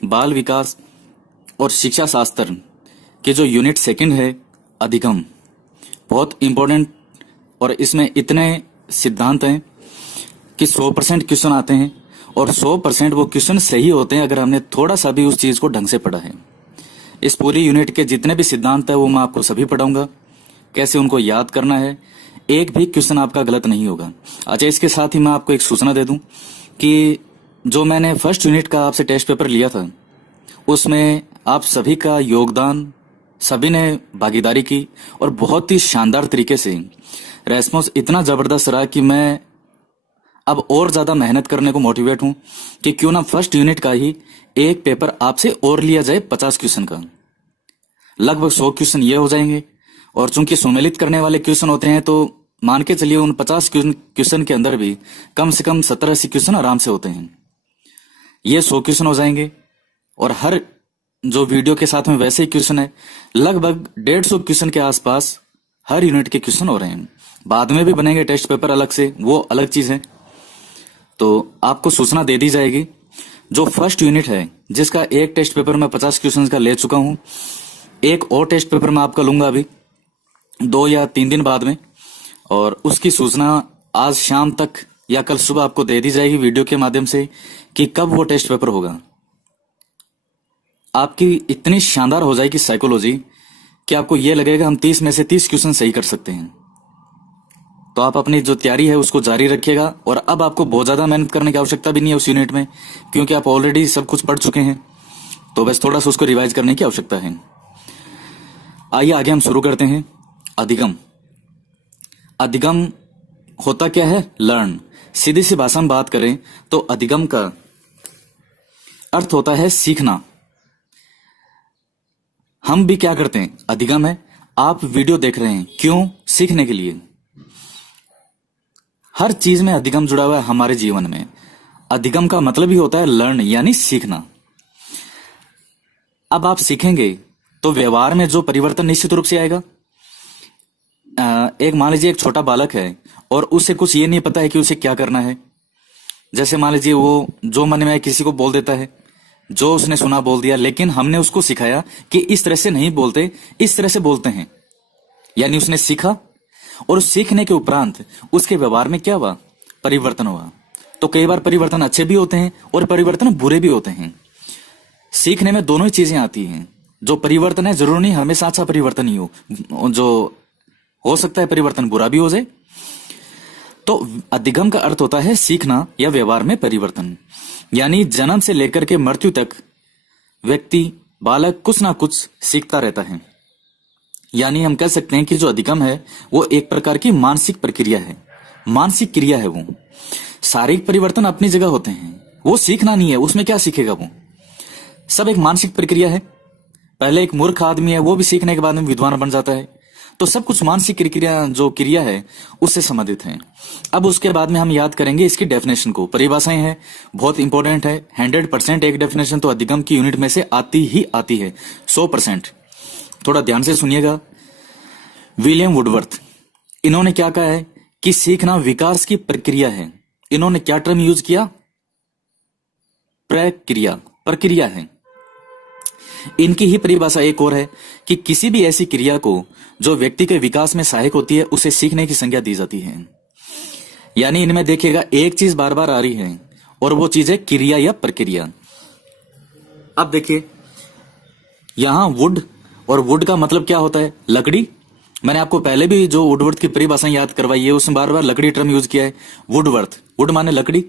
बाल विकास और शिक्षा शास्त्र के जो यूनिट सेकंड है अधिगम, बहुत इंपॉर्टेंट। और इसमें इतने सिद्धांत हैं कि 100% क्वेश्चन आते हैं और 100% वो क्वेश्चन सही होते हैं अगर हमने थोड़ा सा भी उस चीज को ढंग से पढ़ा है। इस पूरी यूनिट के जितने भी सिद्धांत है वो मैं आपको सभी पढ़ाऊंगा, कैसे उनको याद करना है, एक भी क्वेश्चन आपका गलत नहीं होगा। अच्छा, इसके साथ ही मैं आपको एक सूचना दे दूं कि जो मैंने फर्स्ट यूनिट का आपसे टेस्ट पेपर लिया था उसमें आप सभी का योगदान, सभी ने भागीदारी की और बहुत ही शानदार तरीके से रेस्पॉन्स इतना जबरदस्त रहा कि मैं अब और ज्यादा मेहनत करने को मोटिवेट हूं कि क्यों ना फर्स्ट यूनिट का ही एक पेपर आपसे और लिया जाए 50 क्वेश्चन का। लगभग 100 क्वेश्चन ये हो जाएंगे और चूंकि सम्मिलित करने वाले क्वेश्चन होते हैं तो मान के चलिए उन 50 क्वेश्चन के अंदर भी कम से कम 70-80 क्वेश्चन आराम से होते हैं। ये 100 क्वेश्चन हो जाएंगे और हर जो वीडियो के साथ में वैसे ही क्वेश्चन है, लगभग 150 क्वेश्चन के आसपास हर यूनिट के क्वेश्चन हो रहे हैं। बाद में भी बनेंगे टेस्ट पेपर अलग से, वो अलग चीज है। तो आपको सूचना दे दी जाएगी। जो फर्स्ट यूनिट है जिसका एक टेस्ट पेपर मैं 50 क्वेश्चन का ले चुका हूं, एक और टेस्ट पेपर मैं आपका लूंगा अभी 2 या 3 दिन बाद में, और उसकी सूचना आज शाम तक या कल सुबह आपको दे दी जाएगी वीडियो के माध्यम से कि कब वो टेस्ट पेपर होगा। आपकी इतनी शानदार हो जाएगी साइकोलॉजी कि आपको यह लगेगा हम 30 में से 30 क्वेश्चन सही कर सकते हैं। तो आप अपनी जो तैयारी है उसको जारी रखिएगा और अब आपको बहुत ज्यादा मेहनत करने की आवश्यकता भी नहीं है उस यूनिट में, क्योंकि आप ऑलरेडी सब कुछ पढ़ चुके हैं। तो बस थोड़ा सा उसको रिवाइज करने की आवश्यकता है। आइए आगे हम शुरू करते हैं। अधिगम। अधिगम होता क्या है? लर्न। सीधी सी भाषा में बात करें तो अधिगम का अर्थ होता है सीखना। हम भी क्या करते हैं? अधिगम है। आप वीडियो देख रहे हैं, क्यों? सीखने के लिए। हर चीज में अधिगम जुड़ा हुआ है हमारे जीवन में। अधिगम का मतलब ही होता है लर्न, यानी सीखना। अब आप सीखेंगे तो व्यवहार में जो परिवर्तन निश्चित रूप से आएगा। एक मान लीजिए एक छोटा बालक है और उसे कुछ ये नहीं पता है कि उसे क्या करना है। जैसे मान लीजिए वो जो मन में किसी को बोल देता है, जो उसने सुना बोल दिया, लेकिन हमने उसको सिखाया कि इस तरह से नहीं बोलते, इस तरह से बोलते हैं। यानी उसने सीखा और सीखने के उपरांत उसके व्यवहार में क्या हुआ? परिवर्तन हुआ। तो कई बार परिवर्तन अच्छे भी होते हैं और परिवर्तन बुरे भी होते हैं। सीखने में दोनों ही चीजें आती हैं। जो परिवर्तन है जरूर नहीं हमेशा अच्छा परिवर्तन ही हो, जो हो सकता है परिवर्तन बुरा भी हो जाए। तो अधिगम का अर्थ होता है सीखना या व्यवहार में परिवर्तन। यानी जन्म से लेकर के मृत्यु तक व्यक्ति, बालक कुछ ना कुछ सीखता रहता है। यानी हम कह सकते हैं कि जो अधिगम है वो एक प्रकार की मानसिक प्रक्रिया है, मानसिक क्रिया है। वो शारीरिक परिवर्तन अपनी जगह होते हैं, वो सीखना नहीं है। उसमें क्या सीखेगा? वो सब एक मानसिक प्रक्रिया है। पहले एक मूर्ख आदमी है, वो भी सीखने के बाद में विद्वान बन जाता है। तो सब कुछ मानसिक प्रक्रिया जो क्रिया है उससे संबंधित है। अब उसके बाद में हम याद करेंगे इसकी डेफिनेशन को। परिभाषाएं हैं, बहुत इंपॉर्टेंट है। 100% एक डेफिनेशन तो अधिगम की यूनिट में से आती ही आती है, 100%। थोड़ा ध्यान से सुनिएगा। विलियम वुडवर्थ, इन्होंने क्या कहा है कि सीखना विकास की प्रक्रिया है। इन्होंने क्या टर्म यूज किया? प्रक्रिया, प्रक्रिया है। इनकी ही परिभाषा एक और है कि किसी भी ऐसी क्रिया को जो व्यक्ति के विकास में सहायक होती है उसे सीखने की संज्ञा दी जाती है। यानी इनमें देखिएगा एक चीज बार बार आ रही है और वो चीज है क्रिया या प्रक्रिया। अब देखिए यहां वुड, और वुड का मतलब क्या होता है? लकड़ी। मैंने आपको पहले भी जो वुडवर्थ की परिभाषा याद करवाई है उसमें बार बार लकड़ी टर्म यूज किया है। वुडवर्थ, वुड माने लकड़ी।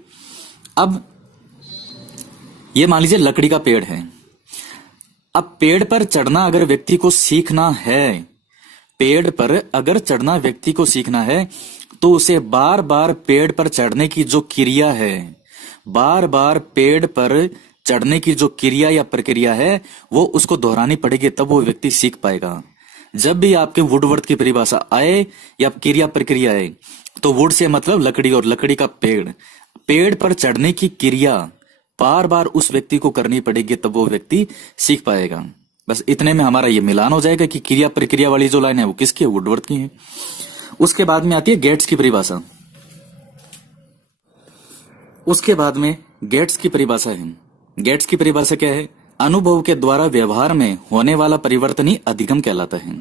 अब ये मान लीजिए लकड़ी का पेड़ है। अब पेड़ पर चढ़ना अगर व्यक्ति को सीखना है, पेड़ पर अगर चढ़ना व्यक्ति को सीखना है तो उसे बार बार पेड़ पर चढ़ने की जो क्रिया है, बार बार पेड़ पर चढ़ने की जो क्रिया या प्रक्रिया है वो उसको दोहरानी पड़ेगी, तब वो व्यक्ति सीख पाएगा। जब भी आपके वुडवर्थ की परिभाषा आए या क्रिया प्रक्रिया आए तो वुड से मतलब लकड़ी और लकड़ी का पेड़, पेड़ पर चढ़ने की क्रिया बार बार उस व्यक्ति को करनी पड़ेगी, तब वो व्यक्ति सीख पाएगा। बस इतने में हमारा ये मिलान हो जाएगा कि क्रिया प्रक्रिया वाली जो लाइन है वो किसकी है? वुडवर्थ की है। उसके बाद में आती है गेट्स की परिभाषा। उसके बाद में गेट्स की परिभाषा है। गेट्स की परिभाषा क्या है? अनुभव के द्वारा व्यवहार में होने वाला परिवर्तन ही अधिगम कहलाता है।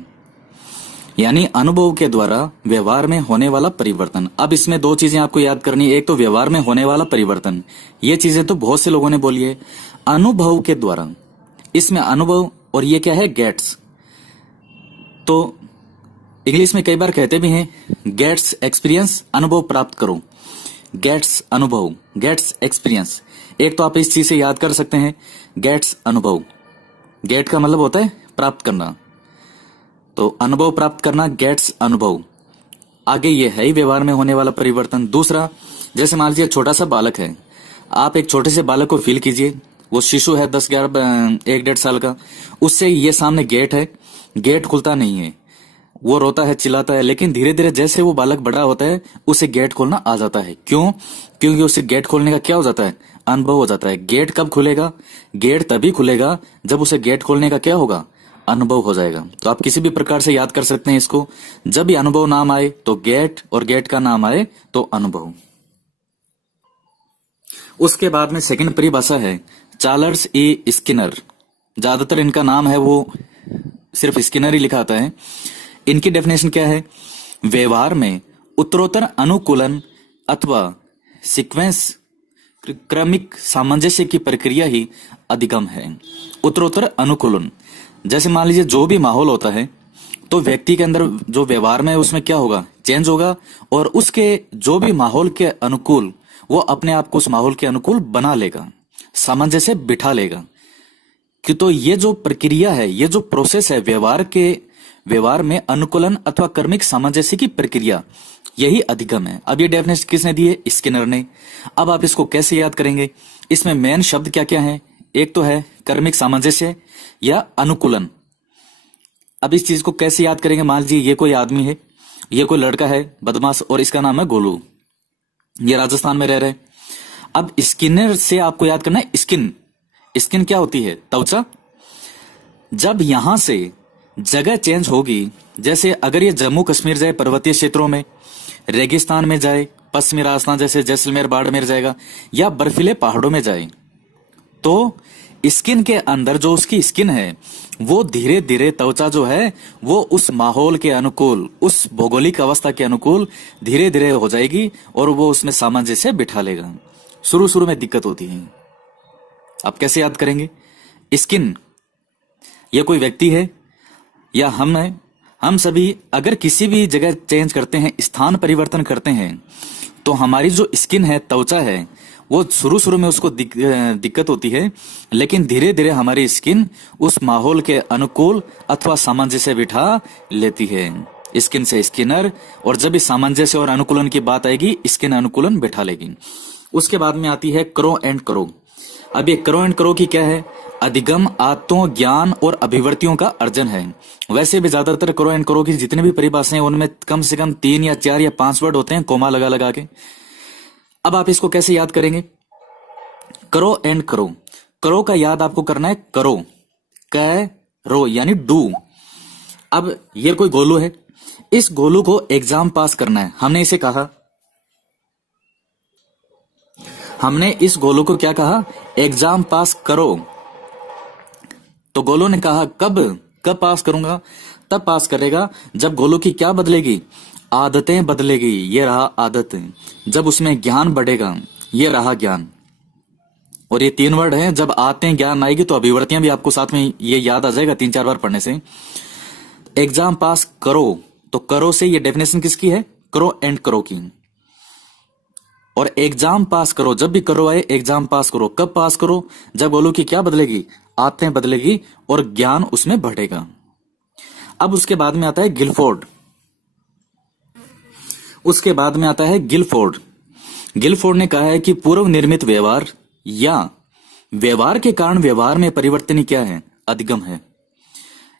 यानी अनुभव के द्वारा व्यवहार में होने वाला परिवर्तन। अब इसमें दो चीजें आपको याद करनी है, एक तो व्यवहार में होने वाला परिवर्तन, ये चीजें तो बहुत से लोगों ने बोली है। अनुभव के द्वारा, इसमें अनुभव और ये क्या है, गेट्स। तो इंग्लिश में कई बार कहते भी हैं गेट्स एक्सपीरियंस, अनुभव प्राप्त करो। गेट्स अनुभव, गेट्स एक्सपीरियंस। एक तो आप इस चीज से याद कर सकते हैं, गेट्स अनुभव। गेट का मतलब होता है प्राप्त करना, तो अनुभव प्राप्त करना, गेट्स अनुभव। आगे ये है ही व्यवहार में होने वाला परिवर्तन। दूसरा, जैसे मान लीजिए छोटा सा बालक है, आप एक छोटे से बालक को फील कीजिए, वो शिशु है 10-11 1-1.5 साल का, उससे ये सामने गेट है, गेट खुलता नहीं है, वो रोता है, चिल्लाता है, लेकिन धीरे धीरे जैसे वो बालक बड़ा होता है उसे गेट खोलना आ जाता है। क्यों? क्योंकि उसे गेट खोलने का क्या हो जाता है, अनुभव हो जाता है। गेट कब खुलेगा? गेट तभी खुलेगा जब उसे गेट खोलने का क्या होगा, अनुभव हो जाएगा। तो आप किसी भी प्रकार से याद कर सकते हैं इसको, जब भी अनुभव नाम आए तो गेट, और गेट का नाम आए तो अनुभव। उसके बाद में सेकंड परिभाषा है चार्ल्स ई स्किनर। ज्यादातर इनका नाम है वो सिर्फ स्किनर ही लिखा आता है। इनकी डेफिनेशन क्या है? व्यवहार में उत्तरोत्तर अनुकूलन अथवा सीक्वेंस, क्रमिक सामंजस्य की प्रक्रिया ही अधिगम है। उत्तरोत्तर अनुकूलन, जैसे मान लीजिए जो भी माहौल होता है तो व्यक्ति के अंदर जो व्यवहार में है उसमें क्या होगा, चेंज होगा, और उसके जो भी माहौल के अनुकूल वो अपने आप को उस माहौल के अनुकूल बना लेगा, सामंजस्य बिठा लेगा। कि तो ये जो प्रक्रिया है, ये जो प्रोसेस है व्यवहार में अनुकूलन अथवा क्रमिक सामंजस्य की प्रक्रिया, यही अधिगम है। अब ये डेफिनेशन किसने दी है? स्किनर ने। अब आप इसको कैसे याद करेंगे? इसमें मेन शब्द क्या क्या है? एक तो है क्रमिक सामंजस्य या अनुकूलन। अब इस चीज को कैसे याद करेंगे? मान लीजिए ये कोई आदमी है, ये कोई लड़का है बदमाश, और इसका नाम है गोलू, ये राजस्थान में रह रहे। अब स्किनर से आपको याद करना है स्किन। स्किन क्या होती है? त्वचा। जब यहां से जगह चेंज होगी, जैसे अगर ये जम्मू कश्मीर जाए पर्वतीय क्षेत्रों में, रेगिस्तान में जाए, पश्चिमी राजस्थान जैसे जैसलमेर बाड़मेर जाएगा, या बर्फीले पहाड़ों में जाए, तो स्किन के अंदर जो उसकी स्किन है वो धीरे धीरे, त्वचा जो है वो उस माहौल के अनुकूल, उस भौगोलिक अवस्था के अनुकूल धीरे धीरे हो जाएगी और वो उसमें सामंजस्य बिठा लेगा। शुरू शुरू में दिक्कत होती है। आप कैसे याद करेंगे? स्किन, ये कोई व्यक्ति है या हम है, हम सभी अगर किसी भी जगह चेंज करते हैं, स्थान परिवर्तन करते हैं, तो हमारी जो स्किन है, त्वचा है, वो शुरू शुरू में उसको दिक्कत होती है, लेकिन धीरे धीरे हमारी स्किन उस माहौल के अनुकूल अथवा सामंजस्य बिठा लेती है। स्किन से स्किनर, और जब इस सामंजस्य और अनुकूलन की बात आएगी, स्किन अनुकूलन बिठा लेगी। उसके बाद में आती है करो एंड करो। अब ये करो एंड करो की क्या है? अधिगम, आत्म ज्ञान और अभिव्यक्तियों का अर्जन है। वैसे भी ज्यादातर करो एंड करो की जितने भी परिभाषाएं उनमें कम से कम 3 या 4 या 5 वर्ड होते हैं, कोमा लगा लगा के। अब आप इसको कैसे याद करेंगे? करो एंड करो। करो का याद आपको करना है करो, करो यानी डू। अब ये कोई गोलू है, इस गोलू को एग्जाम पास करना है। हमने इसे कहा, हमने इस गोलू को क्या कहा? एग्जाम पास करो। तो गोलू ने कहा कब पास करूंगा? तब पास करेगा जब गोलू की क्या बदलेगी? आदतें बदलेगी। ये रहा आदतें। जब उसमें ज्ञान बढ़ेगा, ये रहा ज्ञान। और ये 3 वर्ड हैं, जब आते ज्ञान आएगी तो अभिवर्तियां भी आपको साथ में ये याद आ जाएगा 3-4 बार पढ़ने से। एग्जाम पास करो, तो करो से ये डेफिनेशन किसकी है? करो एंड करो की। और एग्जाम पास करो, जब भी करो आए एग्जाम पास करो। कब पास करो? जब गोलू की क्या बदलेगी? आदतें बदलेगी और ज्ञान उसमें बढ़ेगा। अब उसके बाद में आता है गिलफोर्ड। उसके बाद में आता है गिलफोर्ड। गिलफोर्ड ने कहा है कि पूर्व निर्मित व्यवहार या व्यवहार के कारण व्यवहार में परिवर्तन क्या है? अधिगम है।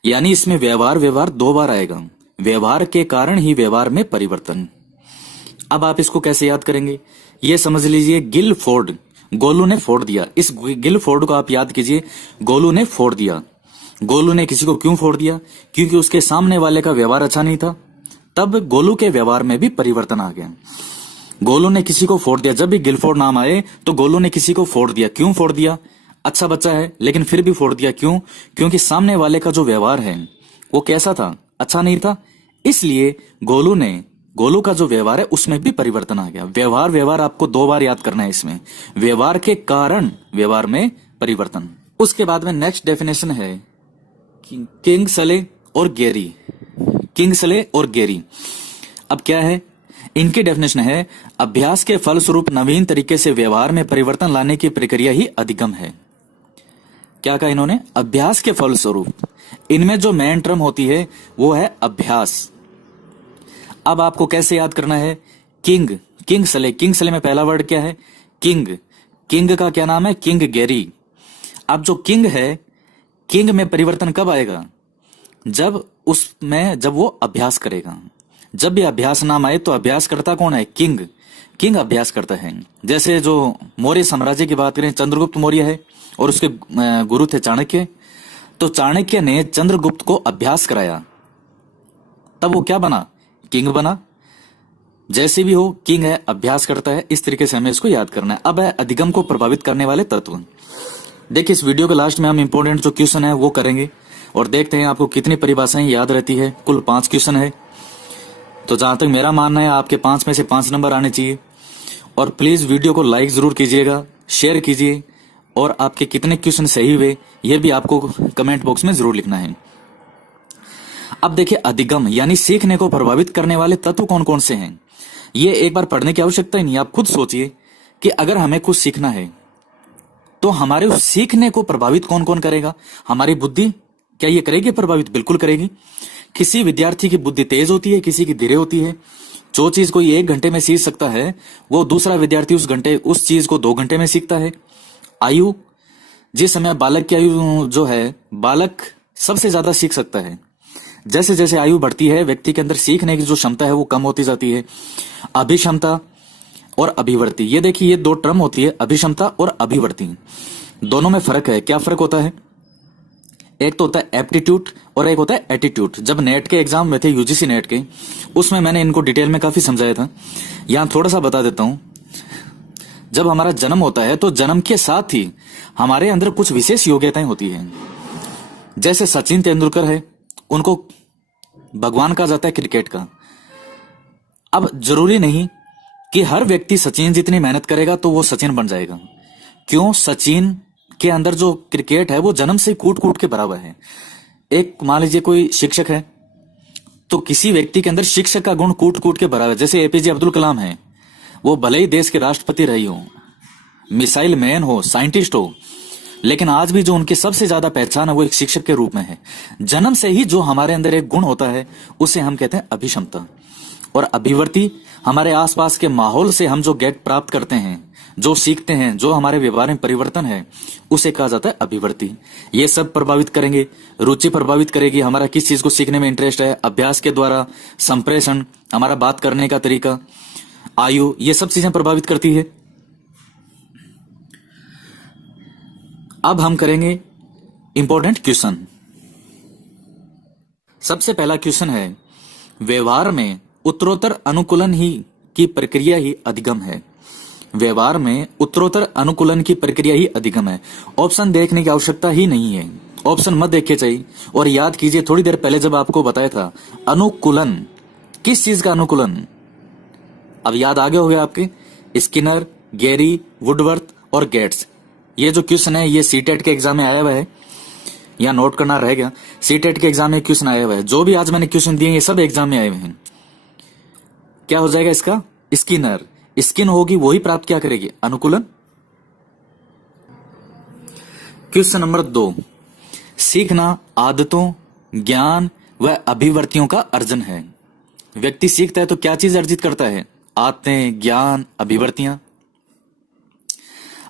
यानी इसमें व्यवहार 2 बार आएगा। व्यवहार के कारण ही व्यवहार में परिवर्तन। अब आप इसको कैसे याद करेंगे? ये समझ लीजिए गिलफोर्ड, गोलू ने फोड़ दिया। इस गिलफोर्ड को आप याद कीजिए, गोलू ने फोड़ दिया। गोलू ने किसी को क्यों फोड़ दिया? क्योंकि उसके सामने वाले का व्यवहार अच्छा नहीं था। तब गोलू के व्यवहार में भी परिवर्तन आ गया। गोलू ने किसी को फोड़ दिया। जब भी गिलफोर्ड नाम आए तो गोलू ने किसी को फोड़ दिया। क्यों फोड़ दिया? अच्छा बच्चा है लेकिन फिर भी फोड़ दिया। क्यों? क्योंकि सामने वाले का जो व्यवहार है वो कैसा था? अच्छा नहीं था। इसलिए गोलू का जो व्यवहार है उसमें भी परिवर्तन आ गया। व्यवहार आपको 2 बार याद करना है इसमें। व्यवहार के कारण व्यवहार में परिवर्तन। उसके बाद में नेक्स्ट डेफिनेशन है किंग्सले और गेरी। किंग्सले और गेरी अब क्या है? इनकी डेफिनेशन है अभ्यास के फलस्वरूप नवीन तरीके से व्यवहार में परिवर्तन लाने की प्रक्रिया ही अधिगम है। क्या कहा इन्होंने? अभ्यास के फलस्वरूप। इनमें जो मेन टर्म होती है वो है अभ्यास। अब आपको कैसे याद करना है? किंग्सले में पहला वर्ड क्या है? किंग का क्या नाम है? किंग गेरी। अब जो किंग है, किंग में परिवर्तन कब आएगा? जब वो अभ्यास करेगा। जब भी अभ्यास नाम आए तो अभ्यास करता कौन है? किंग अभ्यास करता है। जैसे जो मौर्य साम्राज्य की बात करें, चंद्रगुप्त मौर्य है और उसके गुरु थे चाणक्य। तो चाणक्य ने चंद्रगुप्त को अभ्यास कराया, तब वो क्या बना? किंग बना। जैसे भी हो, किंग है, अभ्यास करता है। इस तरीके से हमें इसको याद करना है। अब है अधिगम को प्रभावित करने वाले तत्व। देखिए, इस वीडियो के लास्ट में हम इंपॉर्टेंट जो क्वेश्चन है वो करेंगे और देखते हैं आपको कितनी परिभाषाएं याद रहती है। कुल 5 क्वेश्चन है। तो जहां तक मेरा मानना है आपके 5 में से 5 नंबर आने चाहिए। और प्लीज वीडियो को लाइक जरूर कीजिएगा, शेयर कीजिए और आपके कितने क्वेश्चन सही हुए ये भी आपको कमेंट बॉक्स में जरूर लिखना है। अब देखिए, अधिगम यानी सीखने को प्रभावित करने वाले तत्व कौन कौन से हैं? ये एक बार पढ़ने की आवश्यकता ही नहीं। आप खुद सोचिए कि अगर हमें कुछ सीखना है तो हमारे उस सीखने को प्रभावित कौन कौन करेगा? हमारी बुद्धि क्या ये करेगी प्रभावित? बिल्कुल करेगी। किसी विद्यार्थी की बुद्धि तेज होती है, किसी की धीरे होती है। जो चीज कोई 1 घंटे में सीख सकता है वो दूसरा विद्यार्थी उस चीज को 2 घंटे में सीखता है। आयु, जिस समय बालक की आयु जो है, बालक सबसे ज्यादा सीख सकता है। जैसे जैसे आयु बढ़ती है व्यक्ति के अंदर सीखने की जो क्षमता है वो कम होती जाती है। अभिक्षमता और अभिवृत्ति, ये देखिए ये 2 टर्म होती है, अभिक्षमता और अभिवृत्ति। दोनों में फर्क है। क्या फर्क होता है? एक तो होता है एप्टीट्यूड और एक होता है एटीट्यूड। जब नेट के एग्जाम में थे, यूजीसी नेट के, उसमें मैंने इनको डिटेल में काफी समझाया था। यहां थोड़ा सा बता देता हूं। जब हमारा जन्म होता है तो जन्म के साथ ही हमारे अंदर कुछ विशेष योग्यताएं होती हैं। जैसे सचिन तेंदुलकर है, उनको भगवान कहा जाता है क्रिकेट का। अब जरूरी नहीं कि हर व्यक्ति सचिन जितनी मेहनत करेगा तो वो सचिन बन जाएगा। क्यों? सचिन के अंदर जो क्रिकेट है वो जन्म से कूट कूट के बराबर है। एक मान लीजिए कोई शिक्षक है तो किसी व्यक्ति के अंदर शिक्षक का गुण कूट कूट के बराबर। जैसे एपीजे अब्दुल कलाम है, वो भले ही देश के राष्ट्रपति रही हो, मिसाइल मैन हो, साइंटिस्ट हो, लेकिन आज भी जो उनकी सबसे ज्यादा पहचान है वो एक शिक्षक के रूप में है। जन्म से ही जो हमारे अंदर एक गुण होता है उसे हम कहते हैं अभिक्षमता। और अभिवृत्ति, हमारे आसपास के माहौल से हम जो गेट प्राप्त करते हैं, जो सीखते हैं, जो हमारे व्यवहार में परिवर्तन है, उसे कहा जाता है अभिवृत्ति। ये सब प्रभावित करेंगे। रुचि प्रभावित करेगी, हमारा किस चीज को सीखने में इंटरेस्ट है। अभ्यास के द्वारा संप्रेषण, हमारा बात करने का तरीका, आयु, ये सब चीजें प्रभावित करती है। अब हम करेंगे इंपॉर्टेंट क्वेश्चन। सबसे पहला क्वेश्चन है, व्यवहार में उत्तरोत्तर अनुकूलन ही की प्रक्रिया ही अधिगम है। व्यवहार में उत्तरोत्तर अनुकूलन की प्रक्रिया ही अधिगम है। ऑप्शन देखने की आवश्यकता ही नहीं है। ऑप्शन मत देखे चाहिए। और याद कीजिए, थोड़ी देर पहले जब आपको बताया था अनुकूलन, किस चीज का अनुकूलन? अब याद आ गया होगा आपके, स्किनर, गेरी, वुडवर्थ और गेट्स। ये जो क्वेश्चन है ये सीटेट के एग्जाम में आया हुआ है, या नोट करना रह गया। सीटेट के एग्जाम में क्वेश्चन आया हुआ है। जो भी आज मैंने क्वेश्चन दिए ये सब एग्जाम में आए हुए हैं। क्या हो जाएगा इसका? स्किनर। स्किन होगी वही प्राप्त क्या करेगी? अनुकूलन। क्वेश्चन नंबर 2, सीखना आदतों, ज्ञान व अभिवृत्तियों का अर्जन है। व्यक्ति सीखता है तो क्या चीज अर्जित करता है? आदतें, ज्ञान, अभिवृत्तियां।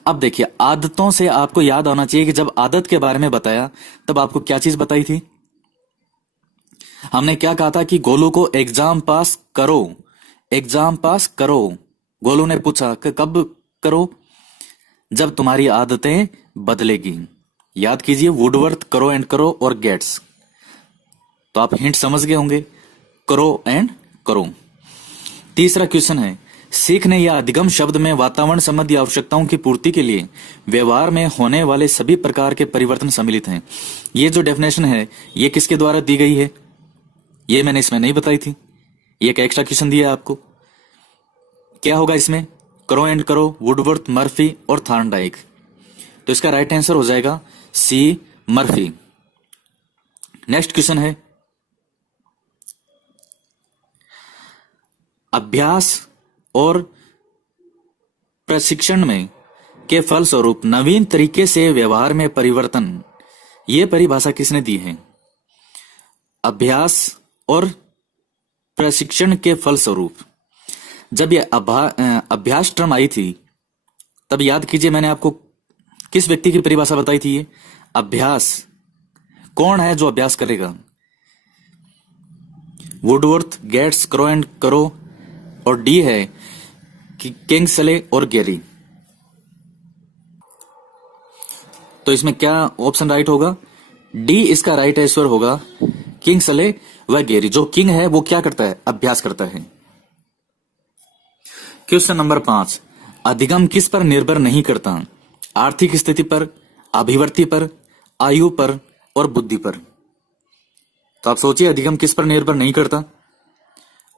अब देखिए, आदतों से आपको याद आना चाहिए कि जब आदत के बारे में बताया तब आपको क्या चीज बताई थी? हमने क्या कहा था कि गोलू को एग्जाम पास करो। एग्जाम पास करो। गोलू ने पूछा कि कब करो? जब तुम्हारी आदतें बदलेगी। याद कीजिए, वुडवर्थ, करो एंड करो और गेट्स। तो आप हिंट समझ गए होंगे, करो एंड करो। तीसरा क्वेश्चन है, सीखने या अधिगम शब्द में वातावरण संबंधी आवश्यकताओं की पूर्ति के लिए व्यवहार में होने वाले सभी प्रकार के परिवर्तन सम्मिलित हैं। ये जो डेफिनेशन है ये किसके द्वारा दी गई है, ये मैंने इसमें नहीं बताई थी, ये एक एक्स्ट्रा क्वेश्चन दिया है आपको। क्या होगा इसमें, करो एंड करो, वुडवर्थ, मर्फी और थॉर्नडाइक। तो इसका राइट आंसर हो जाएगा सी, मर्फी। नेक्स्ट क्वेश्चन है, अभ्यास और प्रशिक्षण में के फलस्वरूप नवीन तरीके से व्यवहार में परिवर्तन, ये परिभाषा किसने दी है? अभ्यास और प्रशिक्षण के फलस्वरूप, जब ये अभ्यास टर्म आई थी तब याद कीजिए मैंने आपको किस व्यक्ति की परिभाषा बताई थी। ये अभ्यास कौन है जो अभ्यास करेगा? वुडवर्थ, गेट्स, क्रो एंड करो, और डी है कि किंग्सले और गेरी। तो इसमें क्या ऑप्शन राइट होगा? डी इसका राइट आंसर होगा, किंग्सले व गेरी। जो किंग है वो क्या करता है? अभ्यास करता है। क्वेश्चन नंबर 5, अधिगम किस पर निर्भर नहीं करता? आर्थिक स्थिति पर, अभिवृत्ति पर, आयु पर और बुद्धि पर। तो आप सोचिए अधिगम किस पर निर्भर नहीं करता?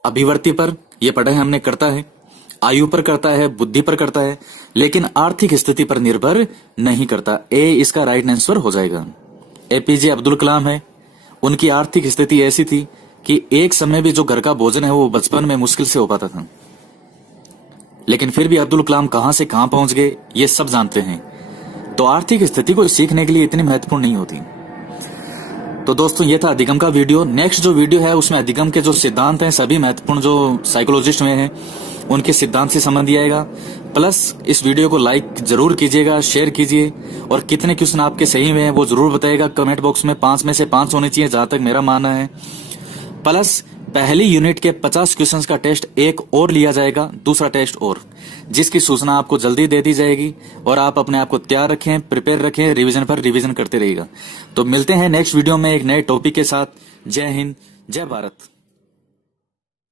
अभिवृत्ति पर, यह पढ़ा है हमने, करता है, आयु पर करता है, बुद्धि पर करता है, लेकिन आर्थिक स्थिति पर निर्भर नहीं करता। ए इसका राइट आंसर हो जाएगा। एपीजे अब्दुल कलाम है, उनकी आर्थिक स्थिति ऐसी थी कि एक समय भी जो घर का भोजन है वो बचपन में मुश्किल से हो पाता था, लेकिन फिर भी अब्दुल कलाम कहां से कहां पहुंच गए ये सब जानते हैं। तो आर्थिक स्थिति को सीखने के लिए इतनी महत्वपूर्ण नहीं होती। तो दोस्तों ये था अधिगम का वीडियो। नेक्स्ट जो वीडियो है उसमें अधिगम के जो सिद्धांत हैं, सभी महत्वपूर्ण जो साइकोलॉजिस्ट में हैं उनके सिद्धांत से संबंध आएगा। प्लस इस वीडियो को लाइक जरूर कीजिएगा, शेयर कीजिए, और कितने क्वेश्चन आपके सही में हैं वो जरूर बताइएगा कमेंट बॉक्स में। 5 में से 5 होने चाहिए जहां तक मेरा मानना है। प्लस पहली यूनिट के 50 क्वेश्चंस का टेस्ट एक और लिया जाएगा, दूसरा टेस्ट और, जिसकी सूचना आपको जल्दी दे दी जाएगी। और आप अपने आप को तैयार रखें, प्रिपेयर रखें, रिवीजन पर रिवीजन करते रहिएगा। तो मिलते हैं नेक्स्ट वीडियो में एक नए टॉपिक के साथ। जय हिंद, जय भारत।